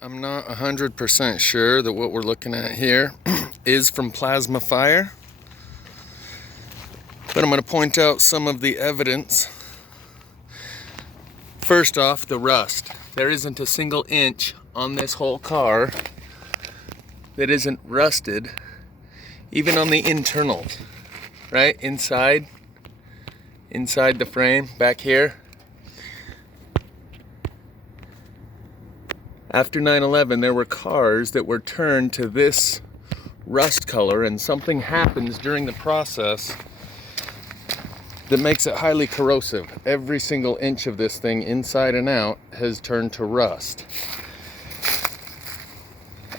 I'm not 100% sure that what we're looking at here is from plasma fire, but I'm going to point out some of the evidence. First off, the rust. There isn't a single inch on this whole car that isn't rusted, even on the internals, right? Inside the frame, back here. After 9/11, there were cars that were turned to this rust color, and something happens during the process that makes it highly corrosive. Every single inch of this thing, inside and out, has turned to rust.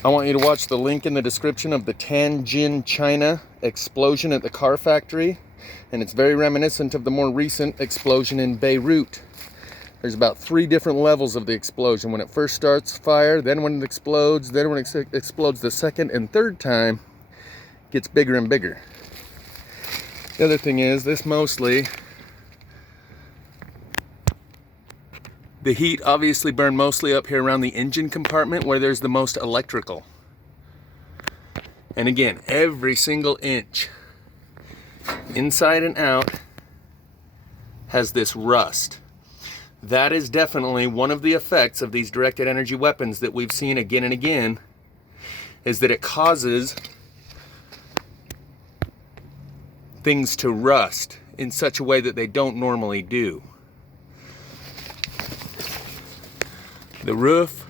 I want you to watch the link in the description of the Tianjin, China explosion at the car factory, and it's very reminiscent of the more recent explosion in Beirut. There's about 3 different levels of the explosion. When it first starts fire, then when it explodes, then when it explodes the second and third time, it gets bigger and bigger. The other thing is, this mostly, the heat obviously burned mostly up here around the engine compartment where there's the most electrical. And again, every single inch, inside and out, has this rust. That is definitely one of the effects of these directed energy weapons that we've seen again and again, is that it causes things to rust in such a way that they don't normally do. The roof,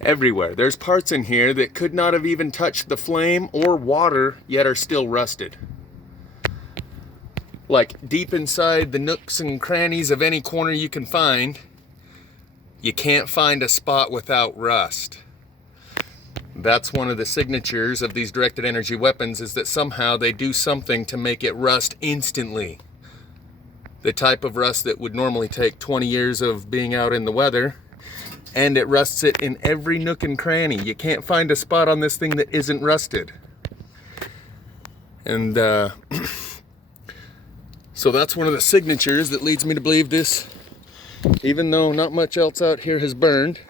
everywhere. There's parts in here that could not have even touched the flame or water, yet are still rusted. Like deep inside the nooks and crannies of any corner you can find, you can't find a spot without rust. That's one of the signatures of these directed energy weapons, is that somehow they do something to make it rust instantly. The type of rust that would normally take 20 years of being out in the weather, and it rusts it in every nook and cranny. You can't find a spot on this thing that isn't rusted. And so that's one of the signatures that leads me to believe this, even though not much else out here has burned.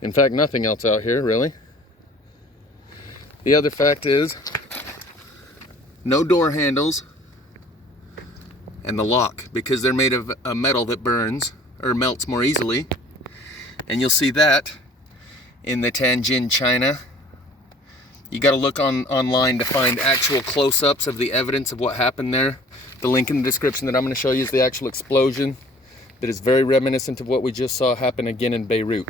In fact, nothing else out here, really. The other fact is, no door handles, and the lock, because they're made of a metal that burns or melts more easily. And you'll see that in the Tianjin, China. You got to look online to find actual close-ups of the evidence of what happened there. The link in the description that I'm going to show you is the actual explosion that is very reminiscent of what we just saw happen again in Beirut.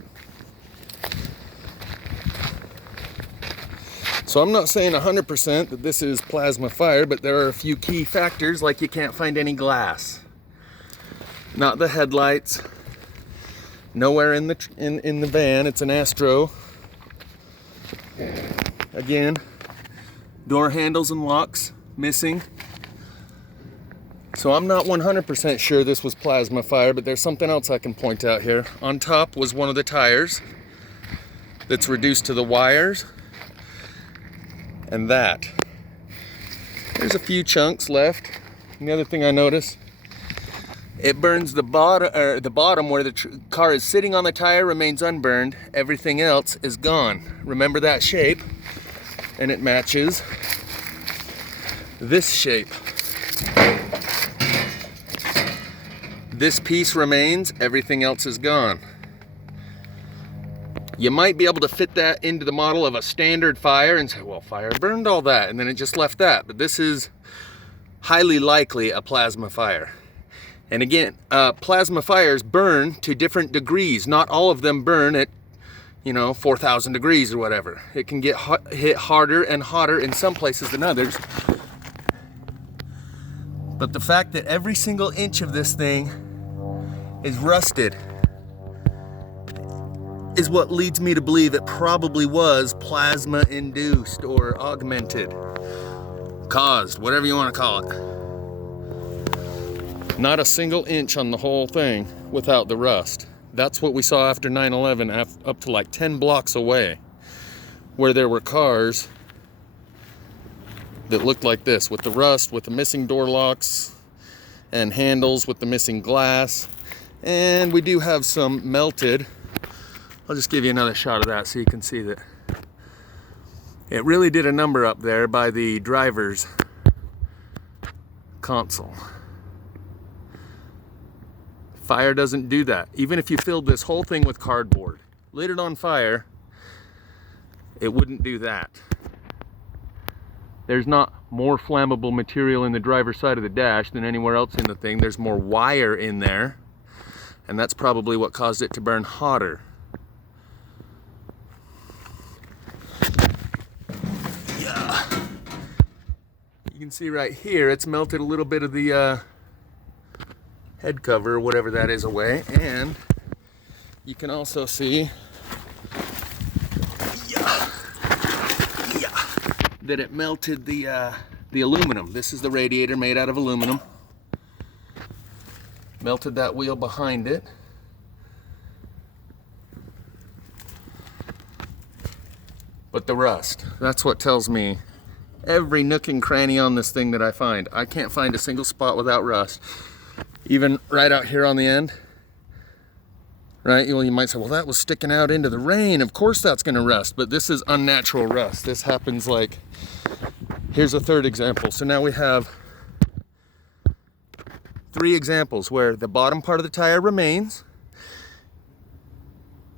So I'm not saying 100% that this is plasma fire, but there are a few key factors, like you can't find any glass. Not the headlights. Nowhere in the van. It's an Astro. Again, door handles and locks missing. So I'm not 100% sure this was plasma fire, but there's something else I can point out here. On top was one of the tires that's reduced to the wires. And that. There's a few chunks left. And the other thing I noticed, it burns the bottom where the car is sitting on the tire remains unburned. Everything else is gone. Remember that shape? And it matches this shape. This piece remains, everything else is gone. You might be able to fit that into the model of a standard fire and say, well, fire burned all that, and then it just left that. But this is highly likely a plasma fire. And again, plasma fires burn to different degrees. Not all of them burn at 4,000 degrees or whatever. It can get hit harder and hotter in some places than others. But the fact that every single inch of this thing is rusted is what leads me to believe it probably was plasma induced or augmented, caused, whatever you want to call it. Not a single inch on the whole thing without the rust. That's what we saw after 9/11, up to like 10 blocks away, where there were cars that looked like this, with the rust, with the missing door locks and handles, with the missing glass. And we do have some melted I'll just give you another shot of that so you can see that it really did a number up there by the driver's console. Fire doesn't do that. Even if you filled this whole thing with cardboard, lit it on fire, it wouldn't do that. There's not more flammable material in the driver's side of the dash than anywhere else in the thing. There's more wire in there, and that's probably what caused it to burn hotter. Yeah. You can see right here, it's melted a little bit of the head cover, or whatever that is, away, and you can also see that it melted the aluminum. This is the radiator made out of aluminum. Melted that wheel behind it. But the rust, that's what tells me every nook and cranny on this thing that I find. I can't find a single spot without rust. Even right out here on the end, right? Well, you might say, well, that was sticking out into the rain. Of course that's gonna rust, but this is unnatural rust. This happens like, here's a third example. So now we have 3 examples where the bottom part of the tire remains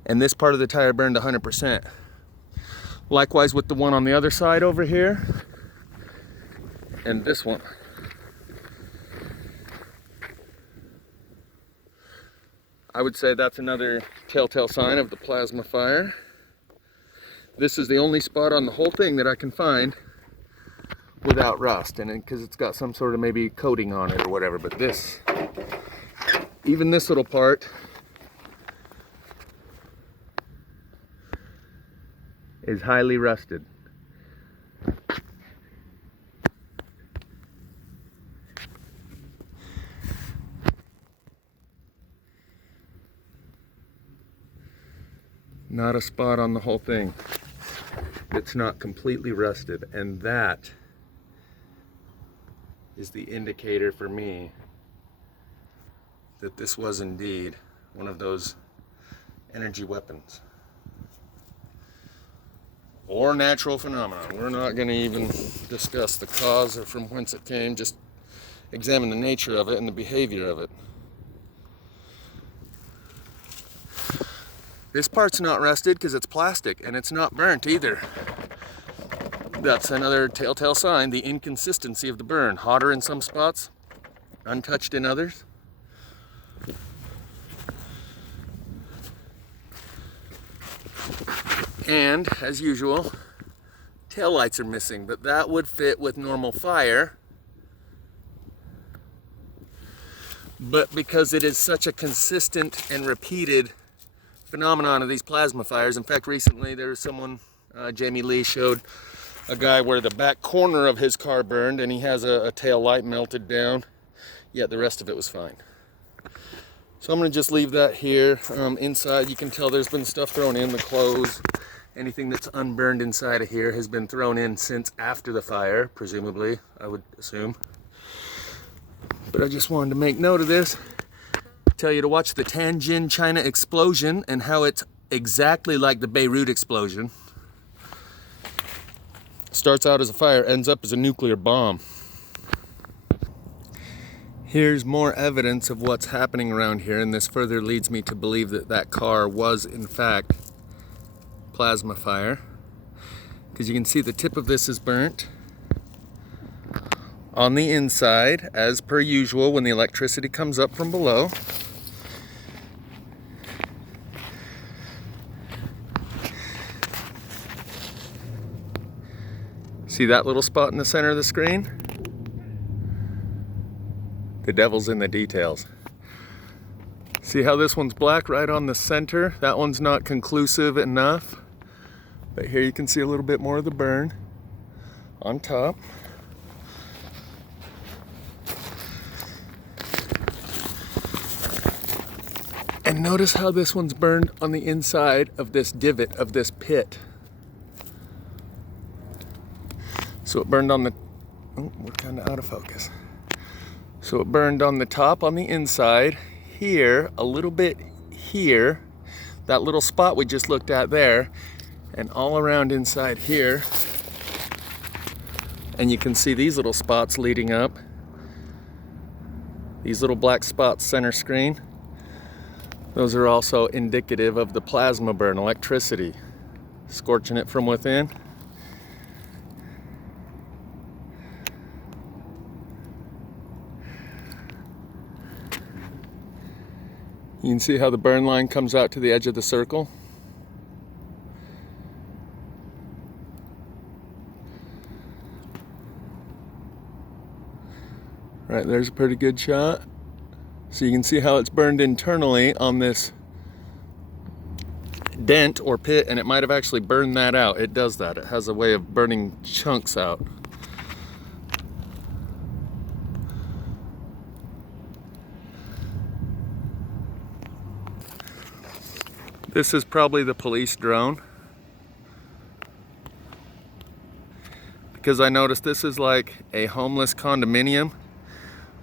and this part of the tire burned 100%. Likewise with the one on the other side over here and this one. I would say that's another telltale sign of the plasma fire. This is the only spot on the whole thing that I can find without rust, and because it's got some sort of maybe coating on it or whatever, but this, even this little part is highly rusted. Not a spot on the whole thing that's not completely rusted, and that is the indicator for me that this was indeed one of those energy weapons or natural phenomena. We're not going to even discuss the cause or from whence it came, just examine the nature of it and the behavior of it. This part's not rusted because it's plastic, and it's not burnt either. That's another telltale sign, the inconsistency of the burn. Hotter in some spots, untouched in others. And, as usual, taillights are missing, but that would fit with normal fire. But because it is such a consistent and repeated phenomenon of these plasma fires. In fact, recently there was someone, Jamie Lee showed a guy where the back corner of his car burned and he has a tail light melted down, yet the rest of it was fine. So I'm going to just leave that here. Inside you can tell there's been stuff thrown in, the clothes, anything that's unburned inside of here has been thrown in since after the fire, presumably, I would assume. But I just wanted to make note of this. Tell you to watch the Tianjin, China explosion and how it's exactly like the Beirut explosion. Starts out as a fire, ends up as a nuclear bomb. Here's more evidence of what's happening around here, and this further leads me to believe that that car was in fact plasma fire, because you can see the tip of this is burnt on the inside, as per usual when the electricity comes up from below. See that little spot in the center of the screen? The devil's in the details. See how this one's black right on the center? That one's not conclusive enough. But here you can see a little bit more of the burn on top. And notice how this one's burned on the inside of this divot of this pit. So it burned on the, oh, we're kind of out of focus. So it burned on the top on the inside, here, a little bit here. that little spot we just looked at there, and all around inside here. And you can see these little spots leading up. These little black spots center screen. Those are also indicative of the plasma burn, electricity, scorching it from within. You can see how the burn line comes out to the edge of the circle. Right, there's a pretty good shot. So you can see how it's burned internally on this dent or pit, and it might have actually burned that out. It does that. It has a way of burning chunks out. This is probably the police drone, because I noticed this is like a homeless condominium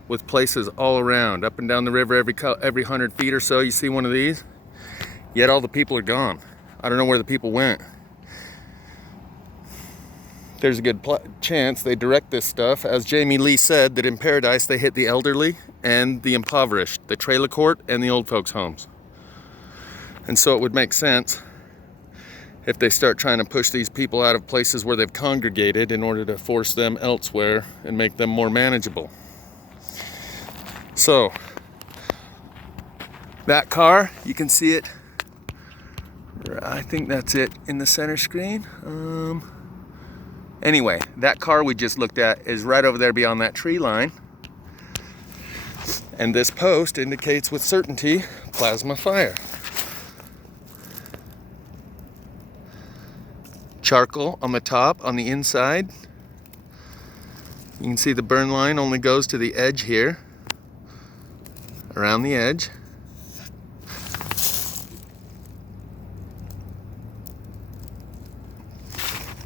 with places all around, up and down the river. Every 100 feet or so you see one of these, yet all the people are gone. I don't know where the people went. There's a good chance they direct this stuff, as Jamie Lee said, that in Paradise they hit the elderly and the impoverished, the trailer court and the old folks homes. And so it would make sense if they start trying to push these people out of places where they've congregated in order to force them elsewhere and make them more manageable. So, that car, you can see it, I think that's it in the center screen. Anyway, that car we just looked at is right over there beyond that tree line. And this post indicates with certainty plasma fire. Charcoal on the top, on the inside. You can see the burn line only goes to the edge here, around the edge.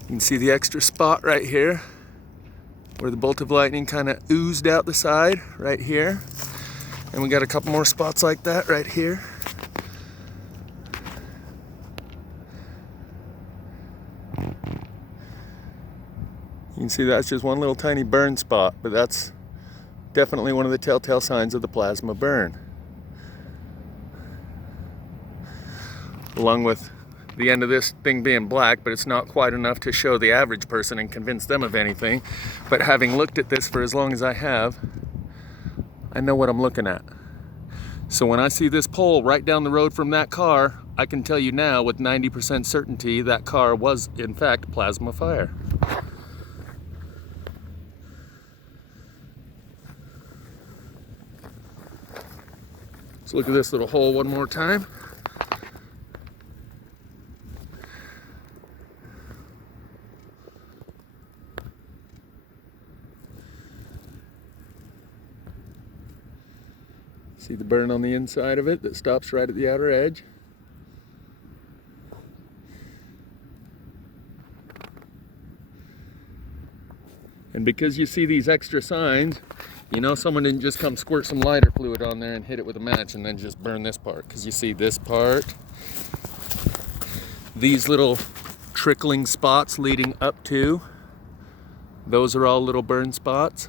You can see the extra spot right here where the bolt of lightning kind of oozed out the side right here. And we got a couple more spots like that right here. You can see that's just one little tiny burn spot, but that's definitely one of the telltale signs of the plasma burn. Along with the end of this thing being black, but it's not quite enough to show the average person and convince them of anything. But having looked at this for as long as I have, I know what I'm looking at. So when I see this pole right down the road from that car, I can tell you now with 90% certainty that car was in fact plasma fire. Let's look at this little hole one more time. See the burn on the inside of it that stops right at the outer edge. And because you see these extra signs, you know someone didn't just come squirt some lighter fluid on there and hit it with a match and then just burn this part. Because you see this part, these little trickling spots leading up to, those are all little burn spots.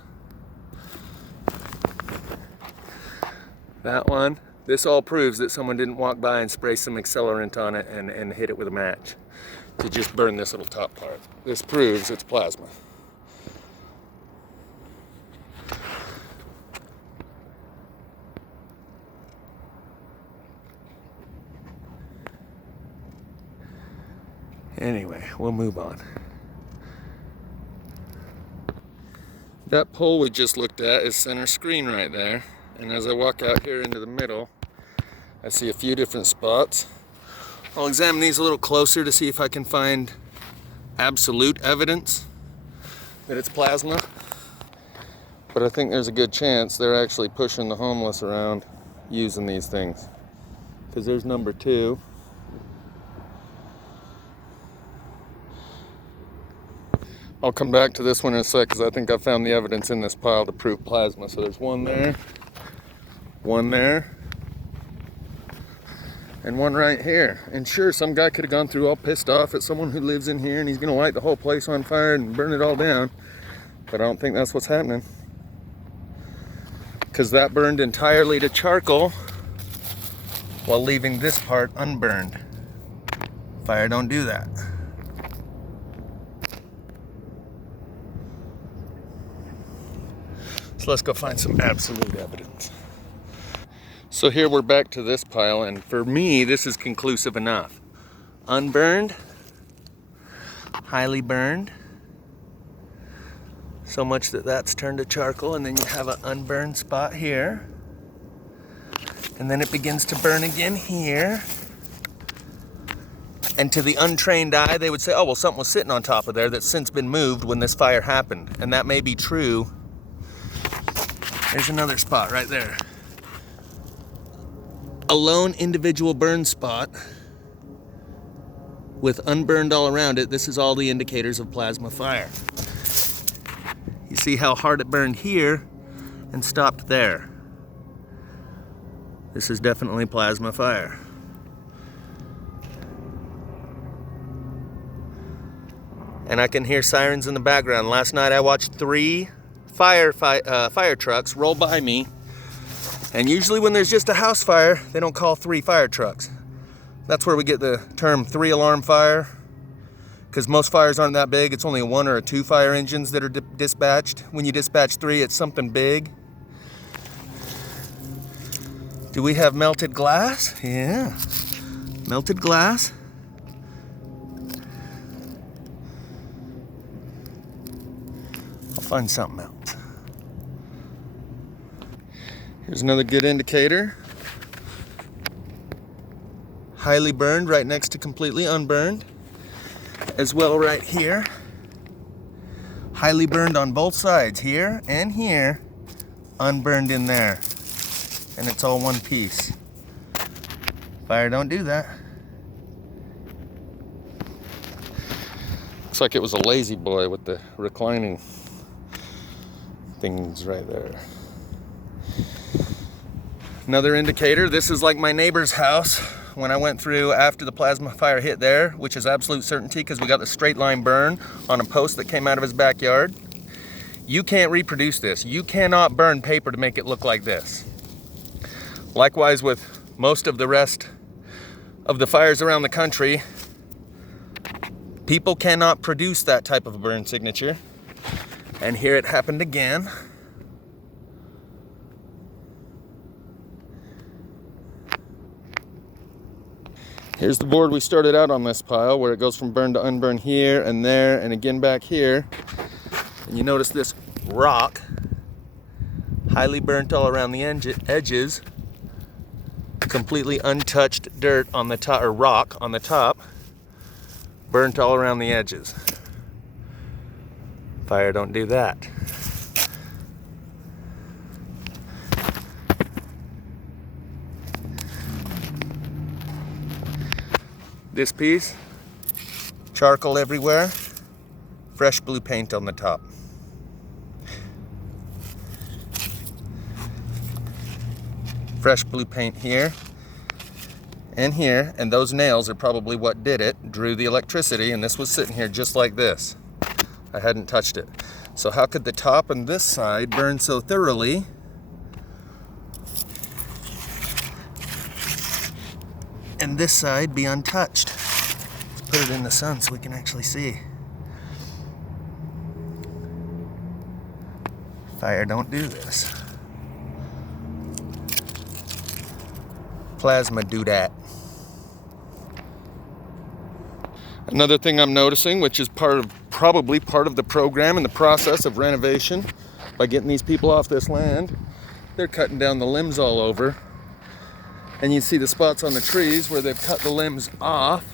That one, this all proves that someone didn't walk by and spray some accelerant on it and hit it with a match to just burn this little top part. This proves it's plasma. Anyway, we'll move on. That pole we just looked at is center screen right there. And as I walk out here into the middle, I see a few different spots. I'll examine these a little closer to see if I can find absolute evidence that it's plasma. But I think there's a good chance they're actually pushing the homeless around using these things. Because there's number 2. I'll come back to this one in a sec because I think I found the evidence in this pile to prove plasma. So there's one there, and one right here. And sure, some guy could have gone through all pissed off at someone who lives in here and he's gonna light the whole place on fire and burn it all down. But I don't think that's what's happening, because that burned entirely to charcoal while leaving this part unburned. Fire don't do that. So let's go find some absolute evidence. So here we're back to this pile, and for me, this is conclusive enough. Unburned, highly burned, so much that that's turned to charcoal, and then you have an unburned spot here. And then it begins to burn again here. And to the untrained eye, they would say, oh, well, something was sitting on top of there that's since been moved when this fire happened. And that may be true. There's another spot right there. A lone individual burn spot with unburned all around it. This is all the indicators of plasma fire. You see how hard it burned here and stopped there. This is definitely plasma fire. And I can hear sirens in the background. Last night I watched 3 fire trucks roll by me. And usually when there's just a house fire, they don't call 3 fire trucks. That's where we get the term 3-alarm fire, because most fires aren't that big. It's only a 1 or a 2 fire engines that are dispatched. When you dispatch 3, it's something big. Do we have melted glass? Yeah, melted glass. I'll find something else. Here's another good indicator. Highly burned right next to completely unburned. As well right here. Highly burned on both sides, here and here. Unburned in there. And it's all one piece. Fire don't do that. Looks like it was a lazy boy with the reclining things right there. Another indicator, this is like my neighbor's house when I went through after the plasma fire hit there, which is absolute certainty because we got the straight line burn on a post that came out of his backyard. You can't reproduce this. You cannot burn paper to make it look like this. Likewise with most of the rest of the fires around the country, people cannot produce that type of burn signature. And here it happened again. Here's the board we started out on this pile, where it goes from burn to unburn here and there and again back here. And you notice this rock, highly burnt all around the edges, completely untouched dirt on the top, or rock on the top, burnt all around the edges. Fire don't do that. This piece, charcoal everywhere, fresh blue paint on the top. Fresh blue paint here and here, and those nails are probably what did it, drew the electricity, and this was sitting here just like this. I hadn't touched it. So how could the top and this side burn so thoroughly and this side be untouched? Let's put it in the sun so we can actually see. Fire don't do this. Plasma do that. Another thing I'm noticing, which is probably part of the program and the process of renovation, by getting these people off this land, they're cutting down the limbs all over. And you see the spots on the trees where they've cut the limbs off,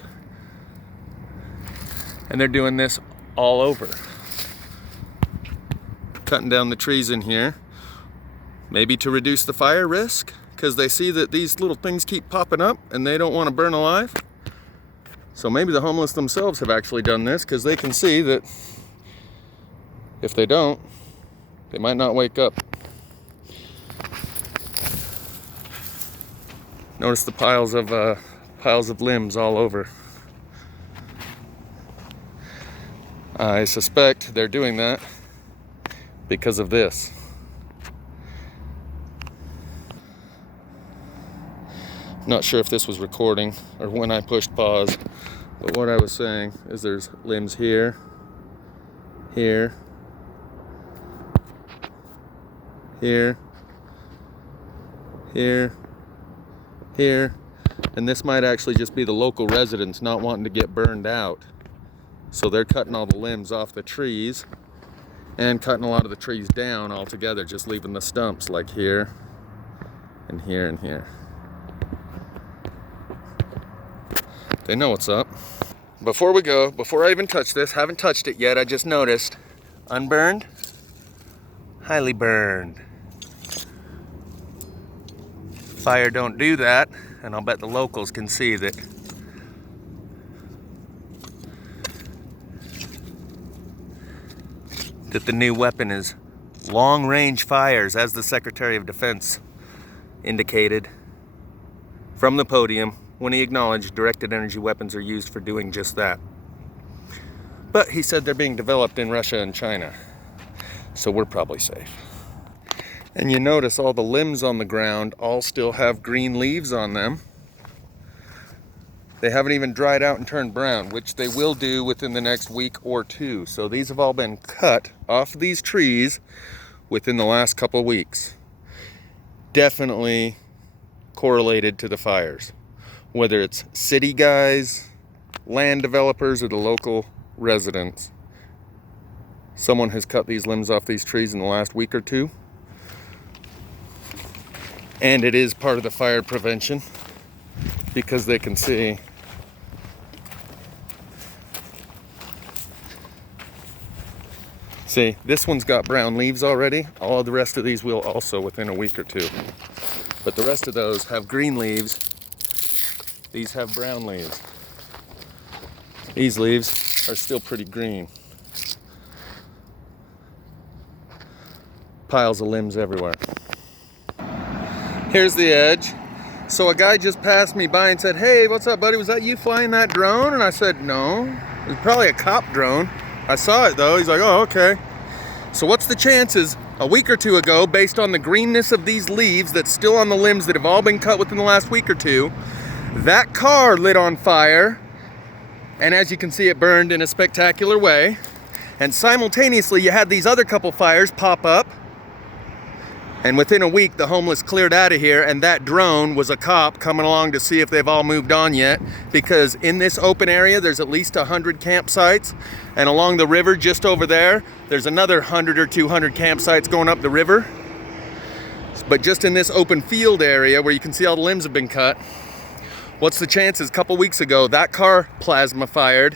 and they're doing this all over. Cutting down the trees in here, maybe to reduce the fire risk, because they see that these little things keep popping up and they don't want to burn alive. So maybe the homeless themselves have actually done this, because they can see that if they don't, they might not wake up. Notice the piles of Piles of limbs all over. I suspect they're doing that because of this. Not sure if this was recording or when I pushed pause, but what I was saying is there's limbs here, here, here, here, here, and this might actually just be the local residents not wanting to get burned out. So they're cutting all the limbs off the trees and cutting a lot of the trees down altogether, just leaving the stumps like here and here and here. They know what's up. Before we go, before I even touch this, haven't touched it yet, I just noticed, unburned, highly burned. Fire don't do that, and I'll bet the locals can see that the new weapon is long-range fires, as the Secretary of Defense indicated from the podium when he acknowledged directed energy weapons are used for doing just that. But he said they're being developed in Russia and China, so we're probably safe. And you notice all the limbs on the ground all still have green leaves on them. They haven't even dried out and turned brown, which they will do within the next week or two. So these have all been cut off these trees within the last couple weeks. Definitely correlated to the fires. Whether it's city guys, land developers, or the local residents. Someone has cut these limbs off these trees in the last week or two. And it is part of the fire prevention because they can see this one's got brown leaves already. All of the rest of these will also within a week or two. But the rest of those have green leaves. These have brown leaves. These leaves are still pretty green. Piles of limbs everywhere. Here's the edge. So a guy just passed me by and said, "Hey, what's up, buddy? Was that you flying that drone?" And I said, "No. It was probably a cop drone. I saw it though." He's like, "Oh, okay." So what's the chances a week or two ago, based on the greenness of these leaves that's still on the limbs that have all been cut within the last week or two, that car lit on fire, and as you can see, it burned in a spectacular way, and simultaneously you had these other couple fires pop up, and within a week the homeless cleared out of here, and that drone was a cop coming along to see if they've all moved on yet, because in this open area there's at least 100 campsites, and along the river just over there there's another 100 or 200 campsites going up the river. But just in this open field area where you can see all the limbs have been cut, what's the chances? A couple weeks ago that car plasma fired,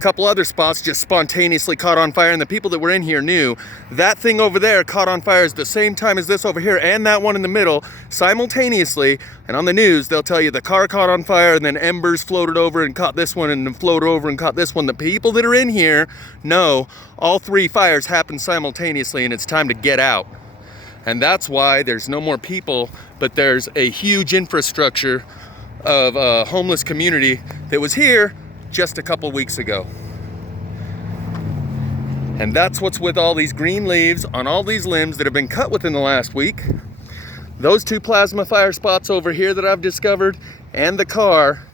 couple other spots just spontaneously caught on fire, and the people that were in here knew that thing over there caught on fire at the same time as this over here and that one in the middle simultaneously. And on the news they'll tell you the car caught on fire and then embers floated over and caught this one and then floated over and caught this one. The people that are in here know all three fires happened simultaneously, and it's time to get out. And that's why there's no more people, but there's a huge infrastructure of a homeless community that was here just a couple weeks ago. And that's what's with all these green leaves on all these limbs that have been cut within the last week. Those two plasma fire spots over here that I've discovered, and the car,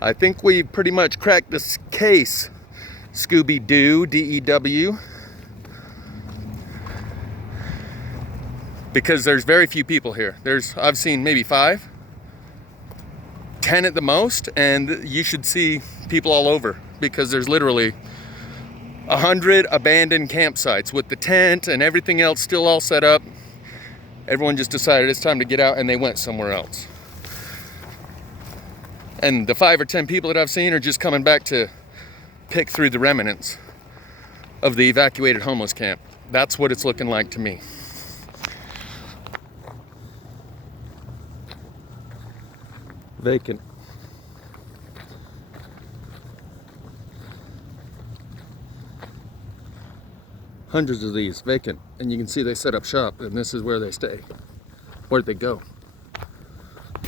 I think we pretty much cracked this case, Scooby-Doo, D-E-W. Because there's very few people here. I've seen maybe 5, 10 at the most, and you should see people all over because there's literally 100 abandoned campsites with the tent and everything else still all set up. Everyone just decided it's time to get out, and they went somewhere else. And the 5 or 10 people that I've seen are just coming back to pick through the remnants of the evacuated homeless camp. That's what it's looking like to me. Vacant. Hundreds of these vacant, and you can see they set up shop, and this is where they stay. Where'd they go?